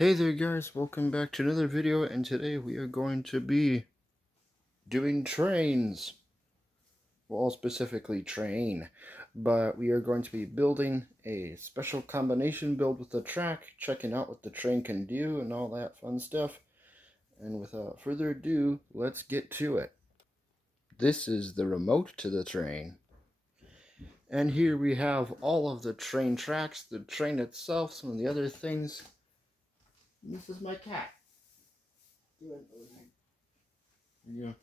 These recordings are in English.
Hey there guys, welcome back to another video, and today we are going to be doing trains. Well, specifically train, but we are going to be building a special combination build with the track, checking out what the train can do and all that fun stuff. And without further ado, let's get to it. This is the remote to the train. And here we have all of the train tracks, the train itself, some of the other things. This is my cat. There you go.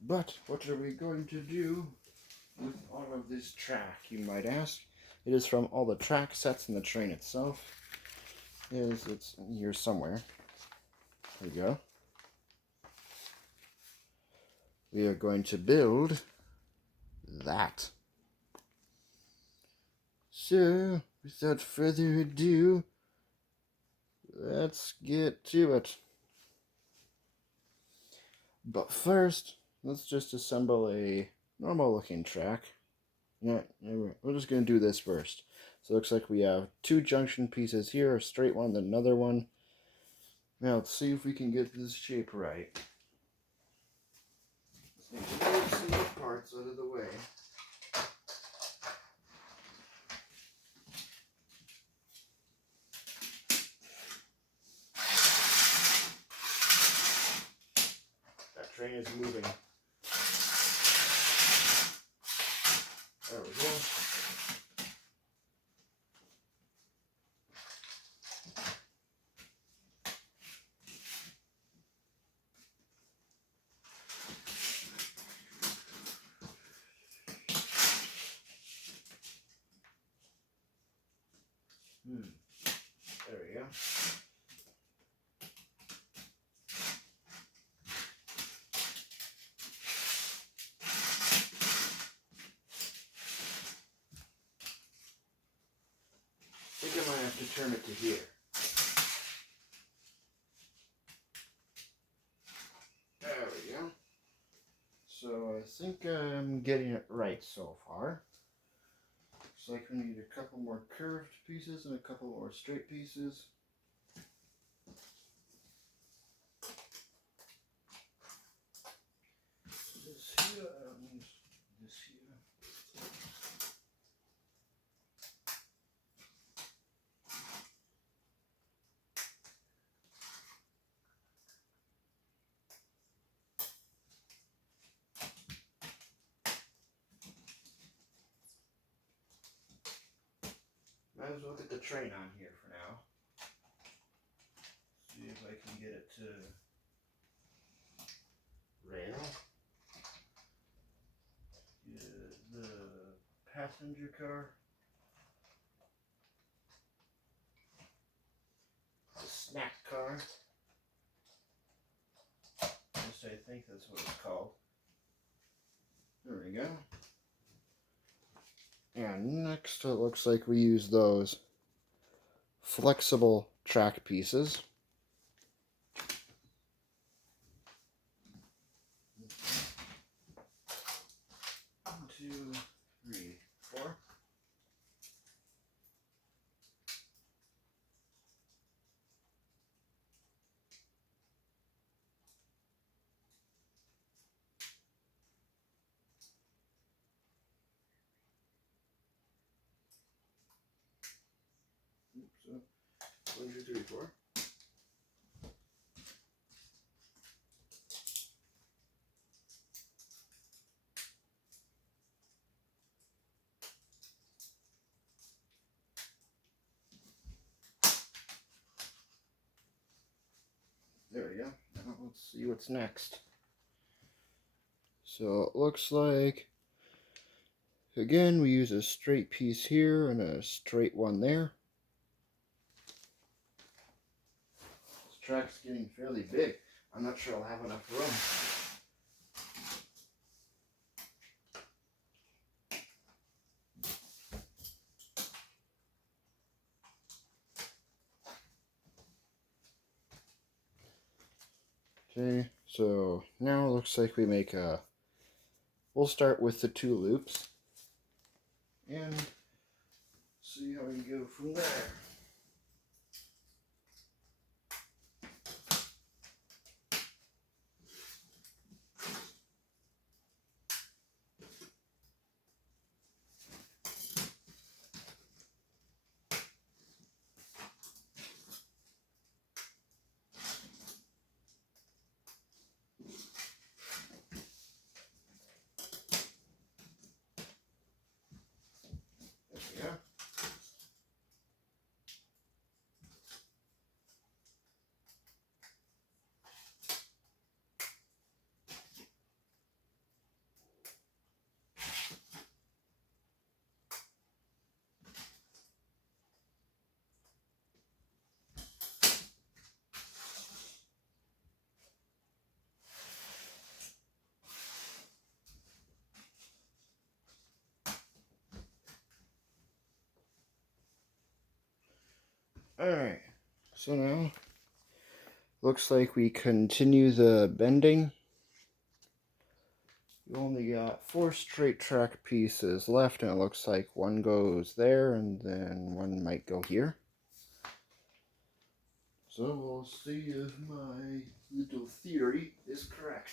But what are we going to do with all of this track, you might ask? It is from all the track sets in the train itself. It's here somewhere. There we go. We are going to build that. So, without further ado, let's get to it. But first, let's just assemble a normal looking track. Yeah, we're just going to do this first. So it looks like we have two junction pieces here, a straight one, then another one. Now let's see if we can get this shape right. Just need to move some more parts out of the way. That train is moving. There we go. There we go. I think I might have to turn it to here. There we go. So I think I'm getting it right so far. Looks like we need a couple more curved pieces and a couple more straight pieces. This here and this here. Might as well get the train on here for now. See if I can get it to rail. The passenger car. The snack car. At least I think that's what it's called. There we go. And next it looks like we use those flexible track pieces. One, two, three, four. Oops, 1, 2, 3, 4. There we go. Now let's see what's next. So it looks like, again, we use a straight piece here and a straight one there. This track's getting fairly big. I'm not sure I'll have enough room. Okay, so now it looks like we make we'll start with the two loops. And go from there. There we go. Alright, so now looks like we continue the bending. We only got 4 straight track pieces left, and it looks like one goes there and then one might go here. So we'll see if my little theory is correct.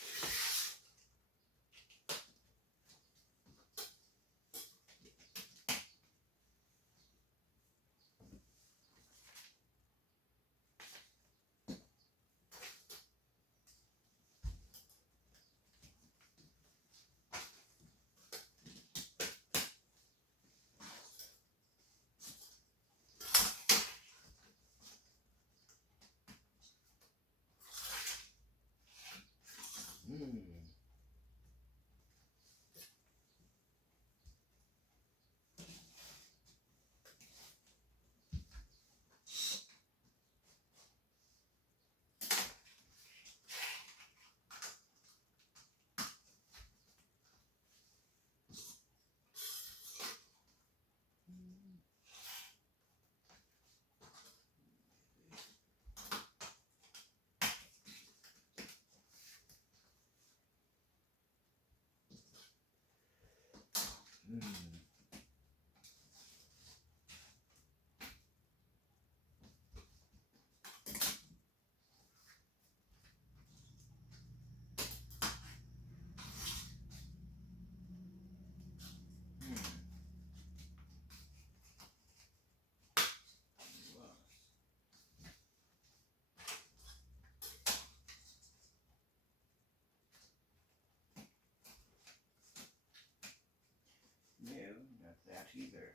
No, not that either.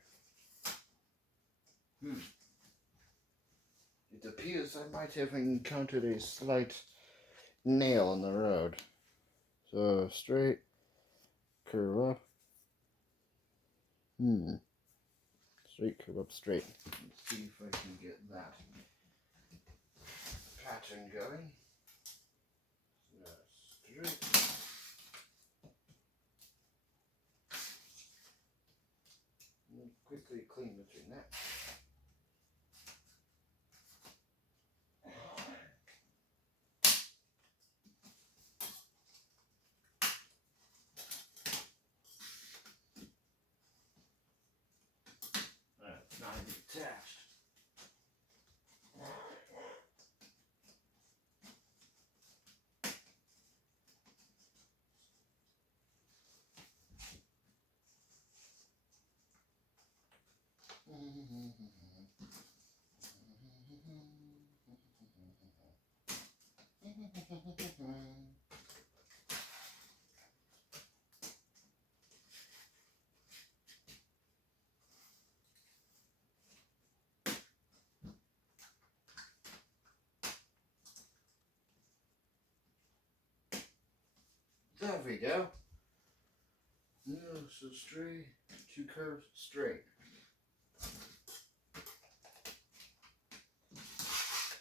It appears I might have encountered a slight nail in the road. So straight, curve up. Straight, curve up, straight. Let's see if I can get that pattern going. Straight. And quickly clean between that. That's not attached. There we go. No, so straight, 2 curves, straight.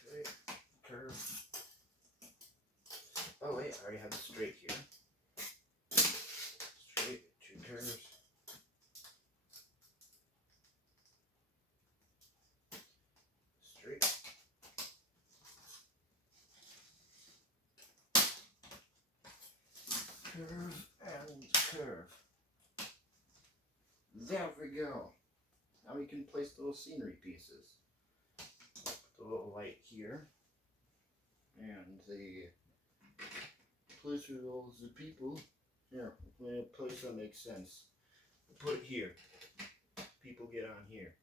Straight, curve. Oh wait, I already have the straight here. Straight, 2 curves. Straight. Curve and curve. There we go. Now we can place little scenery pieces. The little light here. And the place with all the people. Here, in a place that makes sense. Put it here. People get on here.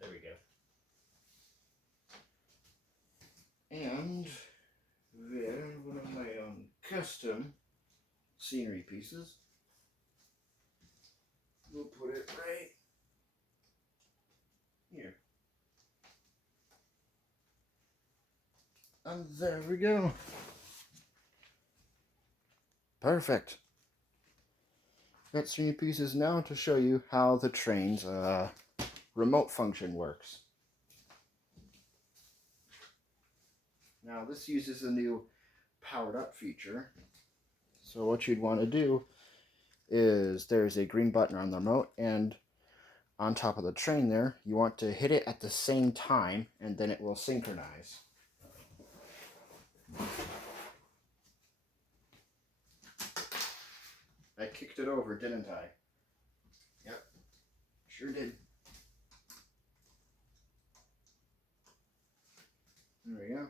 There we go. And then one of my own custom scenery pieces. We'll put it right here. And there we go. Perfect. Got scenery pieces now to show you how the train's remote function works. Now this uses a new powered up feature. So what you'd want to do is there's a green button on the remote, and on top of the train there, you want to hit it at the same time, and then it will synchronize. I kicked it over, didn't I? Yep, sure did. There we go.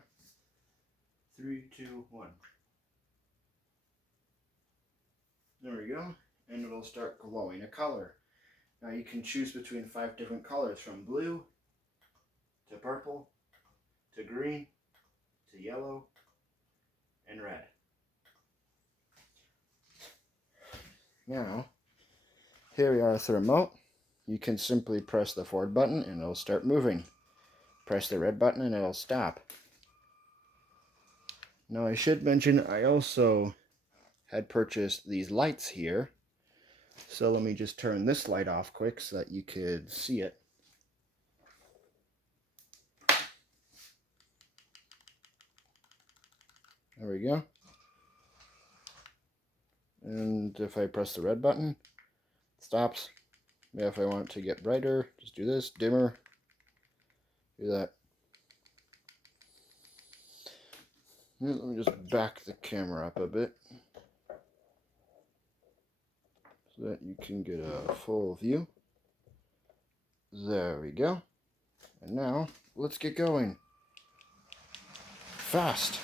3, 2, 1. There we go. And it'll start glowing a color. Now you can choose between 5 different colors, from blue to purple to green to yellow and red. Now, here we are with the remote. You can simply press the forward button and it'll start moving. Press the red button and it'll stop. Now I should mention I also had purchased these lights here. So let me just turn this light off quick so that you could see it. There we go. And if I press the red button, it stops. If I want it to get brighter, just do this, dimmer, do that. Let me just back the camera up a bit so that you can get a full view. There we go. And now, let's get going. Fast.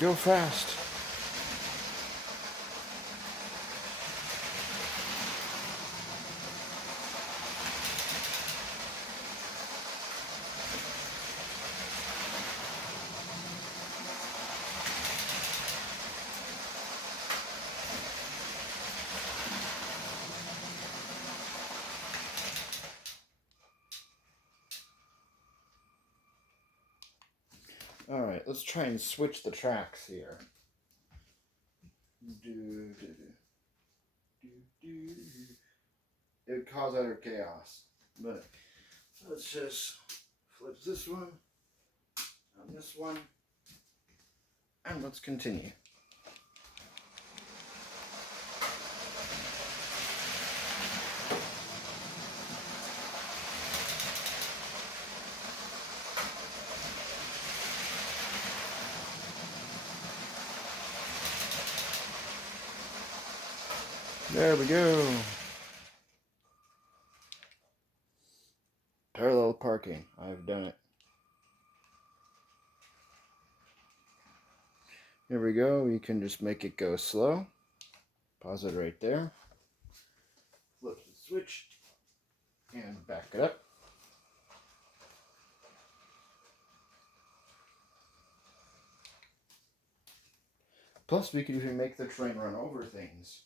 Go fast. Alright, let's try and switch the tracks here. It would cause utter chaos. But let's just flip this one on this one, and let's continue. There we go. Parallel parking. I've done it. Here we go. You can just make it go slow. Pause it right there. Flip the switch and back it up. Plus, we can even make the train run over things.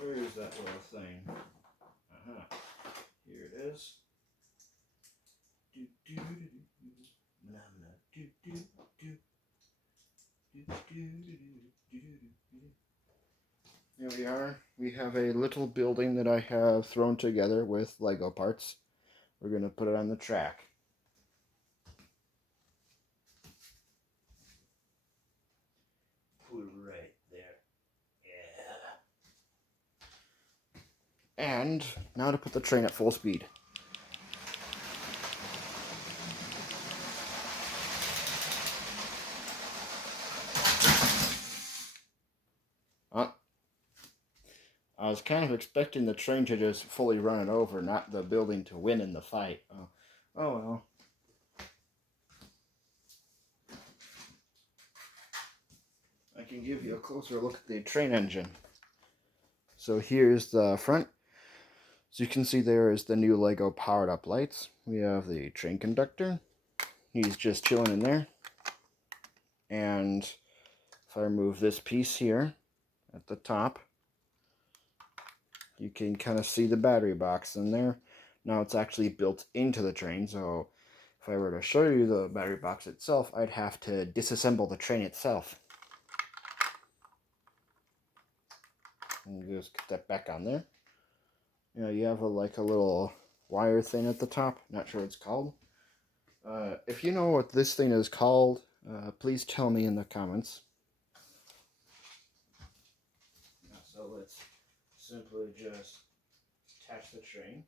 Where is that little thing? Here it is. Here we are. We have a little building that I have thrown together with Lego parts. We're going to put it on the track. And now to put the train at full speed. I was kind of expecting the train to just fully run it over, not the building to win in the fight. Oh well. I can give you a closer look at the train engine. So here's the front. So you can see there is the new Lego powered up lights. We have the train conductor. He's just chilling in there. And if I remove this piece here at the top, you can kind of see the battery box in there. Now it's actually built into the train, so if I were to show you the battery box itself, I'd have to disassemble the train itself. And just get that back on there. You know, you have like a little wire thing at the top. Not sure what it's called. If you know what this thing is called, please tell me in the comments. So let's simply just attach the train.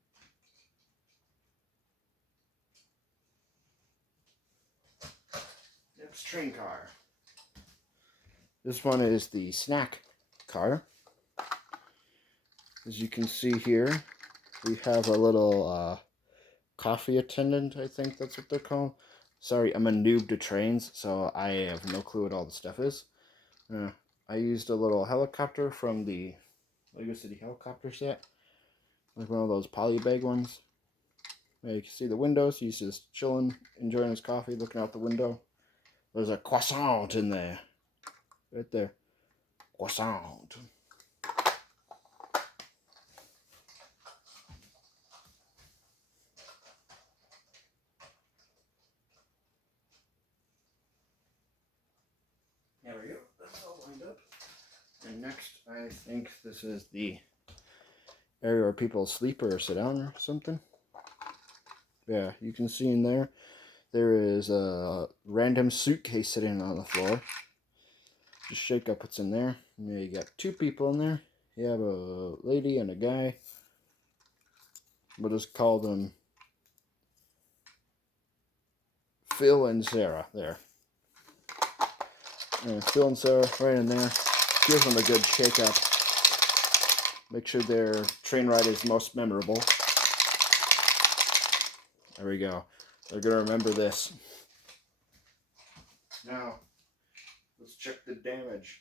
Next train car. This one is the snack car. As you can see here, we have a little coffee attendant, I think that's what they're called. Sorry, I'm a noob to trains, so I have no clue what all the stuff is. I used a little helicopter from the Lego City helicopter set. Like one of those polybag ones. You can see the windows. He's just chilling, enjoying his coffee, looking out the window. There's a croissant in there. Right there. Croissant. There we go. That's all lined up. And next, I think this is the area where people sleep or sit down or something. Yeah, you can see in there, there is a random suitcase sitting on the floor. Just shake up what's in there. And you got two people in there. You have a lady and a guy. We'll just call them Phil and Sarah. There. And Phil and Sarah right in there. Give them a good shake up. Make sure their train ride is most memorable. There we go. They're going to remember this. Now, let's check the damage.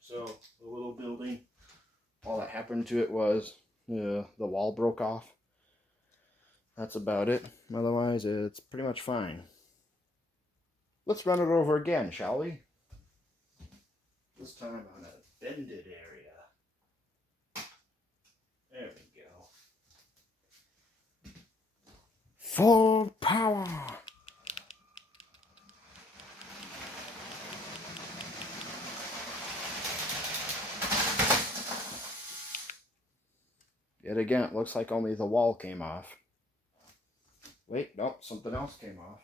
So, the little building, all that happened to it was the wall broke off. That's about it. Otherwise, it's pretty much fine. Let's run it over again, shall we? This time on a bended area. There we go. Full power! Yet again, it looks like only the wall came off. Wait, nope, something else came off.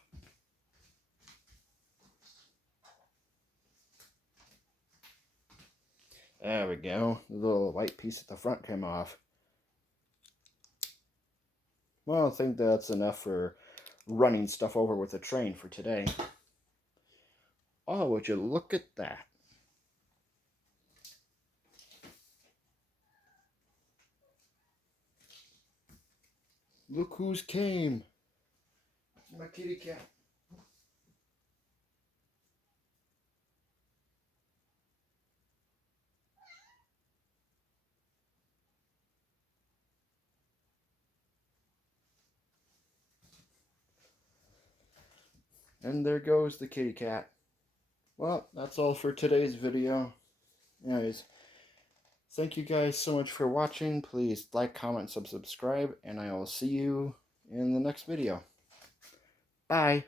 There we go. The little white piece at the front came off. Well, I think that's enough for running stuff over with a train for today. Oh, would you look at that? Look who's came. It's my kitty cat. And there goes the kitty cat. Well, that's all for today's video. Anyways, thank you guys so much for watching. Please like, comment, subscribe, and I will see you in the next video. Bye.